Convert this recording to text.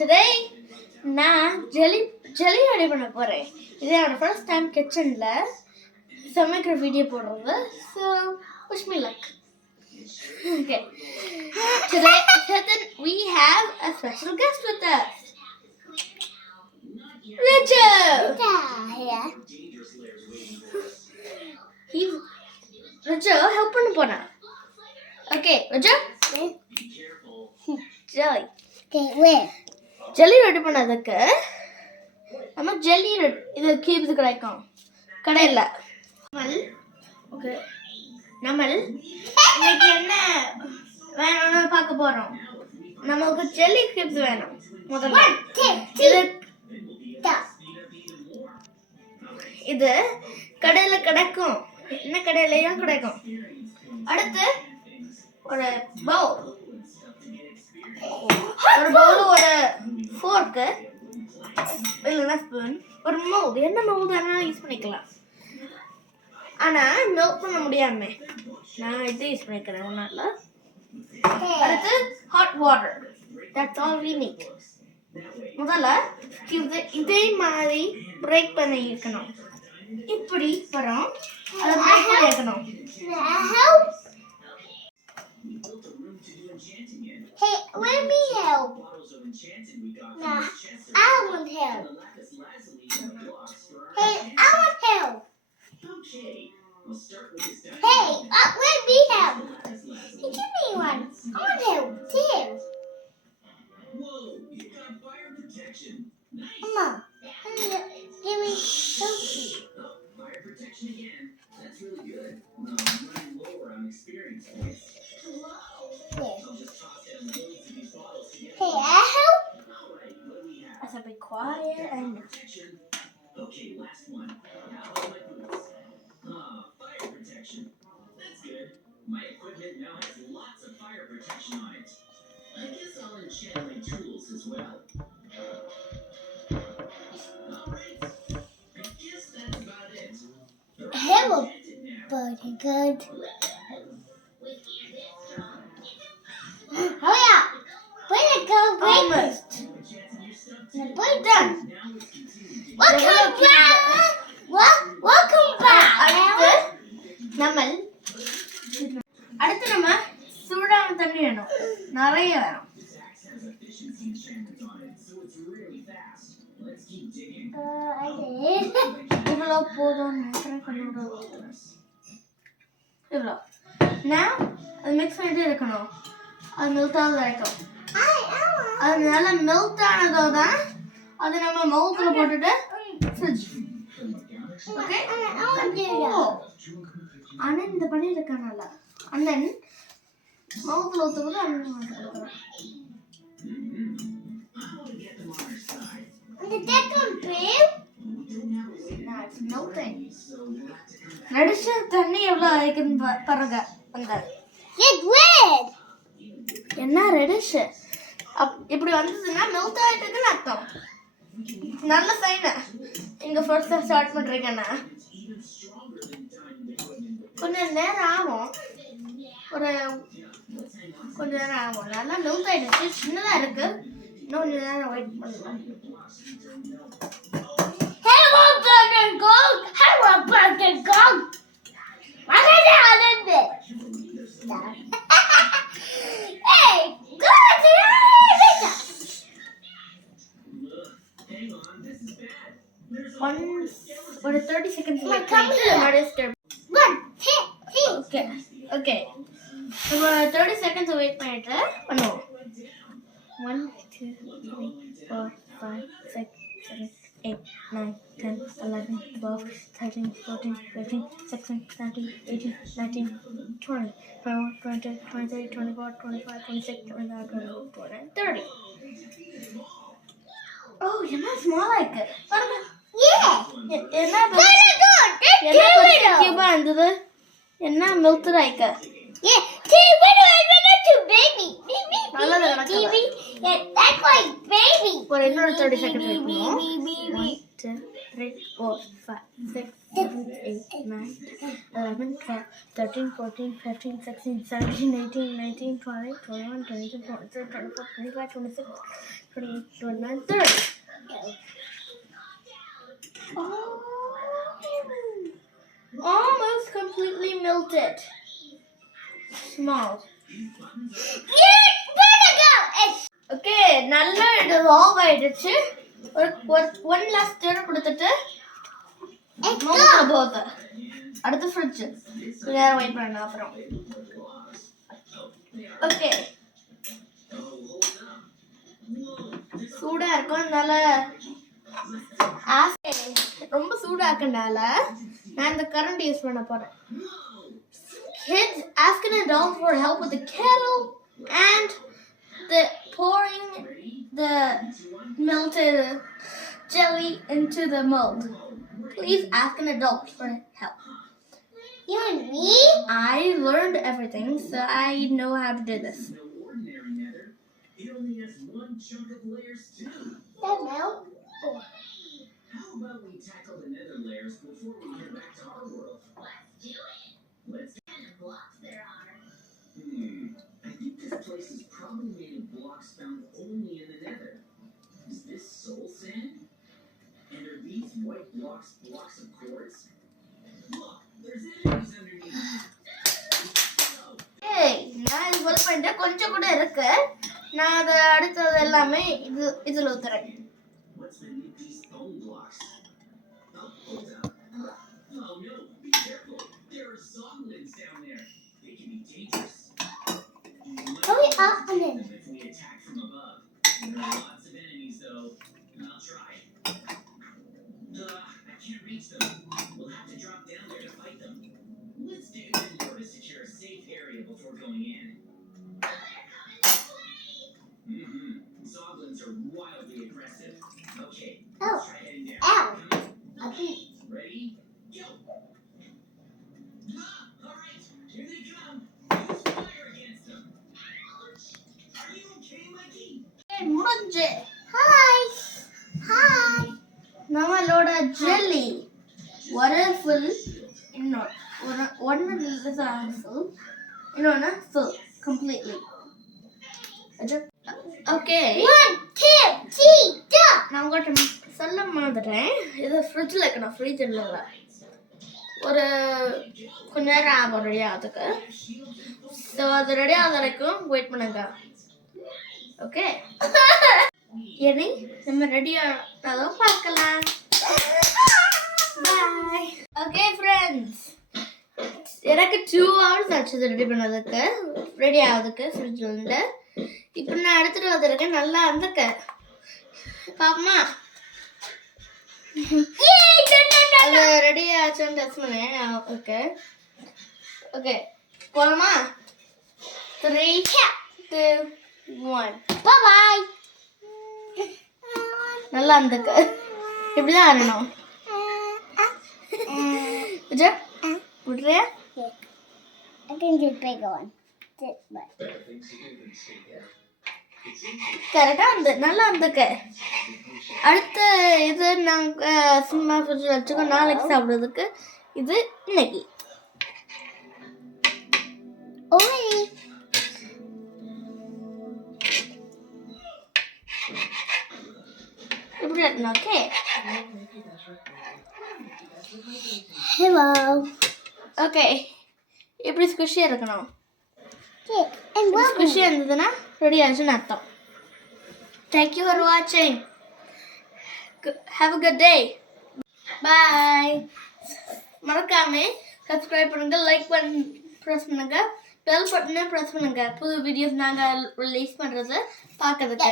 Today நான் jelly ready பண்ண போறேன். இது என்னோட first time kitchenல சமைக்கிற வீடியோ போடுறது. So wish me luck. Okay. Today we have a special guest with us. Richard. Yeah. Richard help பண்ண போறா. Okay, Richard. Jelly. Okay, where? Jelly ready பண்ணதுக்கு நம்ம ஜெல்லி இது கீப்ஸ் கிடைக்கும் கடையில் ஓகே நம்ம இன்னைக்கு என்ன வேணும்னு பார்க்க போகிறோம். நமக்கு ஜெல்லி கீப்ஸ் வேணும். முதல்ல இது கடையில் கிடைக்கும், என்ன கடையிலையும் கிடைக்கும். அடுத்து ஒரு பவுல், ஒரு ஃபோர்க்கு இல்லைன்னா ஸ்பூன், ஒரு மவுத், என்ன மவுத் வேணாலும் யூஸ் பண்ணிக்கலாம். ஆனால் மெல்ட் பண்ண முடியாமல் நான் இது யூஸ் பண்ணிக்கிறேன் ஒன்றால். அடுத்து hot water, that's all we need. முதல்ல இதே மாதிரி பிரேக் பண்ணி இருக்கணும். இப்படி வரும், அதை பிரேக் பண்ணி இருக்கணும். Hey, let me help. Nah, I want help. Hey, I want help. Hey, let me help. Hey, give me one. I want help too. Mama, give me something. Fire protection again. That's really good. No, I'm running lower on experience points. Hey, I help. I said be quiet and Okay, last one. Now all my boots. Fire protection. That's good. My equipment now has lots of fire protection on it. I guess I'll enchant my tools as well. Alright. I guess that's about it. Hello, buddy. Good. Hurry up. Way to go, breakfast. We're done. Welcome back. Welcome back. அடுத்து நம்ம சூடான தண்ணி வேணும், நிறைய வேணும். இவ்வளோ போதும் இவ்வளோ. நான் அது மிக்ஸ் பண்ணிட்டு இருக்கணும். அது மெல்ட் ஆகுது வரைக்கும். அது நல்லா மெல்ட் ஆனதோ தான் அது நம்ம மவுத்தில் போட்டுட்டு ஃப்ரிட்ஜ். ஓகே, அண்ணன் இந்த பண்ணி இருக்கனால அண்ணன் மவுத்தில் ஊற்றும்போது அண்ணன் கொடுக்குறேன். நடிச்ச தண்ணி எவ்வளோ ஆயிக்குன்னு பாருங்க. அந்த என்ன ரெடிஷ் இப்படி வந்ததுன்னா மெல்ட் ஆகிட்டுக்குன்னு அர்த்தம். நல்ல சைனு. இங்கே ஃபர்ஸ்ட் ஸ்டார்ட் பண்ணுறீங்கன்னா கொஞ்சம் நேரம் ஆகும், கொஞ்சம் நேரம் ஆகும். நல்லா மெல்ட் ஆகிடுச்சு, சின்னதாக இருக்கு, இன்னும் கொஞ்சம் நேரம் வெயிட் பண்ணலாம். ஒரு 30 seconds ஓகே நம்ம 30 seconds வெயிட் பண்ணிட்டு பண்ணுவோம். 1 2 3 4 5 6 7 8 9 10 11 12 13 14 15 16 17 18 19 20 21 22 23 24 25 26 27 28 30. Oh, என்ன ஸ்மால் ஆயிருக்கு பாருங்க. என்ன கியூபா இருந்தது, என்ன மெல்ட் ஆயிருக்கு. ஒரு இன்னொரு 30 seconds வெயிட் பண்ணுவோம். 1 2 3, 4, 5, 6, 7, 8, 9, 11, 12, 13, 14, 15, 16, 17, 18, 19, 20, 21, 22, 23, 24, 25, 26, 28, 29, 30. Almost completely melted. Small. Okay நல்லா டிசால்வ் ஆயிடுச்சு. ஒரு ஒன் லாஸ்ட் ஸ்டிர் கொடுத்துட்டு போத அடுத்து ஃப்ரிட்ஜ் நேரம் வெயிட் பண்ணணும். அப்புறம் ஓகே சூடா இருக்கும், அதனால ரொம்ப சூடாக்கனால நான் இந்த கரண்ட் யூஸ் பண்ண போறேன். Kids asking adults for help with the kettle and the pouring the melted jelly into the mold. Please ask an adult for help. You and me? I learned everything, so I know how to do this. No ordinary nether. It only has one chunk of layers too. That milk? How about we tackle the nether layers before we head back to our world? Let's do it. Let's. What kind of blocks there are? I think this place is probably made of blocks found only in the nether. Is this soul sand? And are these white blocks blocks of quartz? Look, there's enemies underneath. Hey, நான் இது போல பண்ணிட்டேன். கொஞ்சம் கூட இருக்கு. நான் அதை அடுத்தது எல்லாமே இதுல ஊத்துறேன். What's beneath these stone blocks? Oh, hold up. Oh no, be careful. There are zoglins down there. They can be dangerous. Hurry up and then. If we attack from above. There are lots of enemies though. I'll try. I can't reach them. We'll have to drop down there to fight them. Let's dig a bit more to secure a safe area before going in. Zoglins are wildly aggressive. Okay, let's try heading down. Ow. Come on. Okay. Ready? Go! Alright, here they come. Use fire against them. Ouch! Are you okay, Mikey? முடிஞ்சு. Hi. Hi. நம்மளோட ஜெல்லி ஒரு ஃபுல், ஒன்னு ஃபுல், இன்னொன்னு full completely. Okay, 1, 2, 3, go. நான் உங்கள்கிட்ட சொல்ல மாதிரிட்டேன். இது ஃப்ரிட்ஜில் இருக்கணும், ஃப்ரீஜரில் இல்லை. ஒரு கொஞ்ச நேரம் ஆகும் ரெடி ஆகிறதுக்கு. ஸோ அது ரெடி ஆகிற வரைக்கும் வெயிட் பண்ணுங்க. ஓகே, இனி நம்ம ரெடி ஆனதும் பார்க்கலாம். பாய். ஓகே ஃப்ரெண்ட்ஸ், எனக்கு 2 hours ஆச்சு இது ரெடி பண்ணதுக்கு, ரெடி ஆகிறதுக்கு ஃப்ரிட்ஜ்லேருந்து. இப்போ நான் எடுத்துகிட்டு வந்திருக்கேன். நல்லா இருந்துக்க பாப்பமா, அது ரெடி ஆச்சுன்னு டெஸ்ட் பண்ணேன். ஓகே ஓகே, போகலாமா? 3, 2, 1. Bye-bye. நல்லா இருந்துக்க. இப்படிதான் ஆடணும். விஜய் விட்றியா? I can do a bigger one. This one. கரெக்டாக வந்து நல்லா இருந்துக்க. அடுத்த இது நாங்கள் சும்மா ஃப்ரிட்ஜில் வச்சுக்கோம், நாளைக்கு சாப்பிட்றதுக்கு. இது இன்னைக்கு. Oi. இப்படி இருக்கணும். Okay, Hello. ஓகே, இப்படி ஸ்குஷியாக இருக்கணும். And welcome. ஸ்குஷியாக இருந்ததுன்னா ரெடி ஆச்சுன்னு அர்த்தம். தேங்க்யூ ஃபார் வாட்சிங். Have a good day. Bye. மறக்காம சப்ஸ்கிரைப் பண்ணுங்க, லைக் ப்ரெஸ் பண்ணுங்க, பெல் பட்டனை ப்ரெஸ் பண்ணுங்க. புது வீடியோஸ் நாங்கள் ரிலீஸ் பண்ணுறது பார்க்கறதுக்கு.